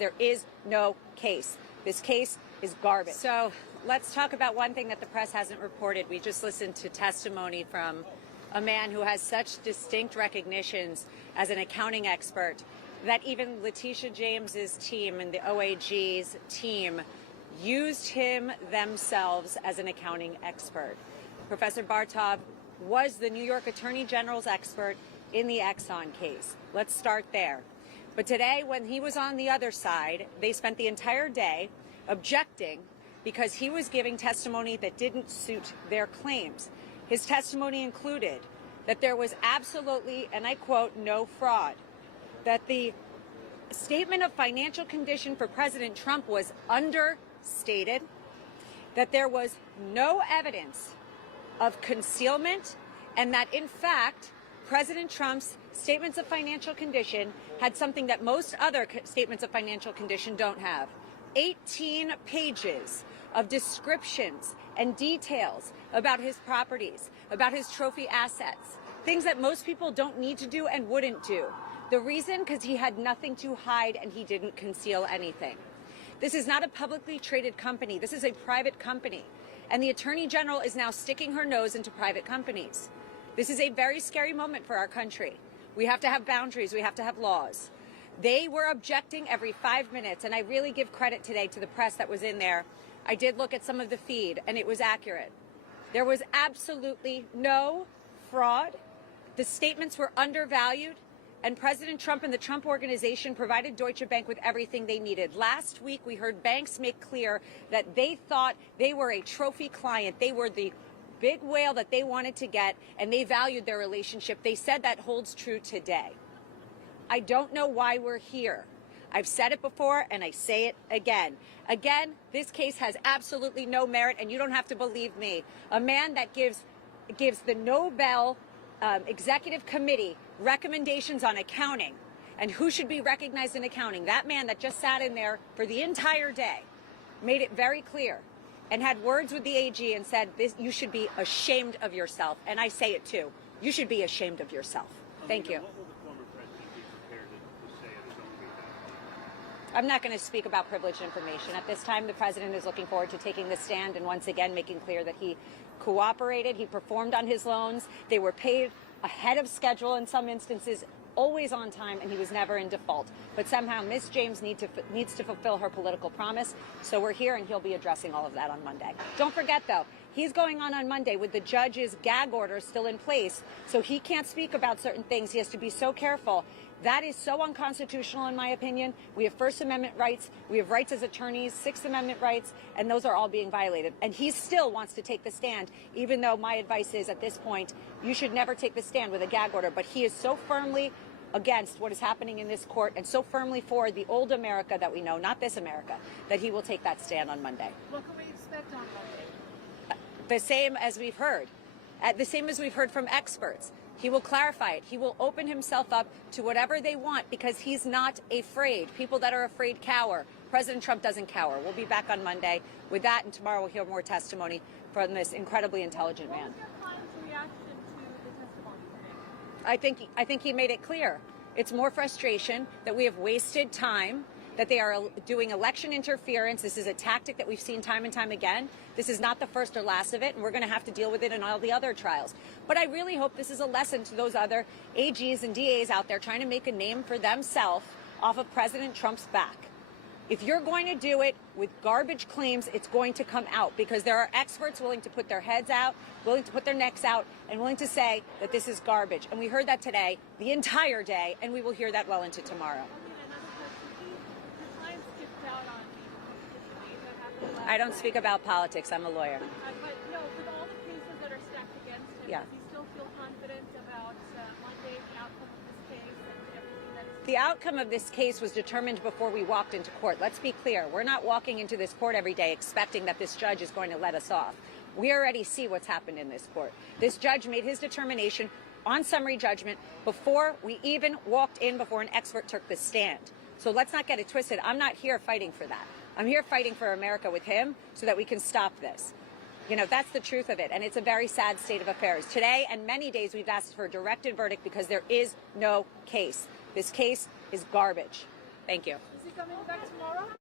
there is no case. This case is garbage. So let's talk about one thing that the press hasn't reported. We just listened to testimony from a man who has such distinct recognitions as an accounting expert that even Letitia James's team and the OAG's team used him themselves as an accounting expert. Professor Bartov was the New York Attorney General's expert in the Exxon case. Let's start there. But today, when he was on the other side, they spent the entire day objecting because he was giving testimony that didn't suit their claims. His testimony included that there was absolutely, and I quote, no fraud, that the statement of financial condition for President Trump was understated, that there was no evidence of concealment, and that, in fact, President Trump's statements of financial condition had something that most other statements of financial condition don't have. 18 pages of descriptions and details about his properties, about his trophy assets, things that most people don't need to do and wouldn't do. The reason, because he had nothing to hide and he didn't conceal anything. This is not a publicly traded company. This is a private company. And the Attorney General is now sticking her nose into private companies. This is a very scary moment for our country. We have to have boundaries. We have to have laws. They were objecting every 5 minutes, and I really give credit today to the press that was in there. I did look at some of the feed, and it was accurate. There was absolutely no fraud. The statements were undervalued, and President Trump and the Trump Organization provided Deutsche Bank with everything they needed. Last week, we heard banks make clear that they thought they were a trophy client. They were the big whale that they wanted to get, and they valued their relationship. They said that holds true today. I don't know why we're here. I've said it before, and I say it again. Again, this case has absolutely no merit, and you don't have to believe me. A man that gives the Nobel Executive Committee recommendations on accounting and who should be recognized in accounting, that man that just sat in there for the entire day, made it very clear and had words with the AG and said, you should be ashamed of yourself. And I say it too. You should be ashamed of yourself. Thank you. What will the former president be prepared to say at his own behalf? I'm not going to speak about privileged information. At this time, the president is looking forward to taking the stand and once again making clear that he cooperated, he performed on his loans, they were paid ahead of schedule in some instances, always on time, and he was never in default. But somehow Ms. James needs to fulfill her political promise, so we're here and he'll be addressing all of that on Monday. Don't forget, though, he's going on Monday with the judge's gag order still in place, so he can't speak about certain things. He has to be so careful. That is so unconstitutional, in my opinion. We have First Amendment rights, we have rights as attorneys, Sixth Amendment rights, and those are all being violated. And he still wants to take the stand, even though my advice is, at this point, you should never take the stand with a gag order. But he is so firmly against what is happening in this court and so firmly for the old America that we know, not this America, that he will take that stand on Monday. What can we expect on Monday? The same as we've heard. The same as we've heard from experts. He will clarify it. He will open himself up to whatever they want because he's not afraid. People that are afraid cower. President Trump doesn't cower. We'll be back on Monday with that, and tomorrow we'll hear more testimony from this incredibly intelligent man. What was your client's reaction to the testimony today? I think he made it clear. It's more frustration that we have wasted time, that they are doing election interference. This is a tactic that we've seen time and time again. This is not the first or last of it, and we're going to have to deal with it in all the other trials. But I really hope this is a lesson to those other AGs and DAs out there trying to make a name for themselves off of President Trump's back. If you're going to do it with garbage claims, it's going to come out because there are experts willing to put their heads out, willing to put their necks out, and willing to say that this is garbage. And we heard that today, the entire day, and we will hear that well into tomorrow. I don't speak about politics. I'm a lawyer. But no, with all the cases that are stacked against him, Yeah. does he still feel confident about Monday, the outcome of this case and everything that is? The outcome of this case was determined before we walked into court. Let's be clear. We're not walking into this court every day expecting that this judge is going to let us off. We already see what's happened in this court. This judge made his determination on summary judgment before we even walked in, before an expert took the stand. So let's not get it twisted. I'm not here fighting for that. I'm here fighting for America with him so that we can stop this. You know, that's the truth of it. And it's a very sad state of affairs. Today and many days we've asked for a directed verdict because there is no case. This case is garbage. Thank you. Is he coming back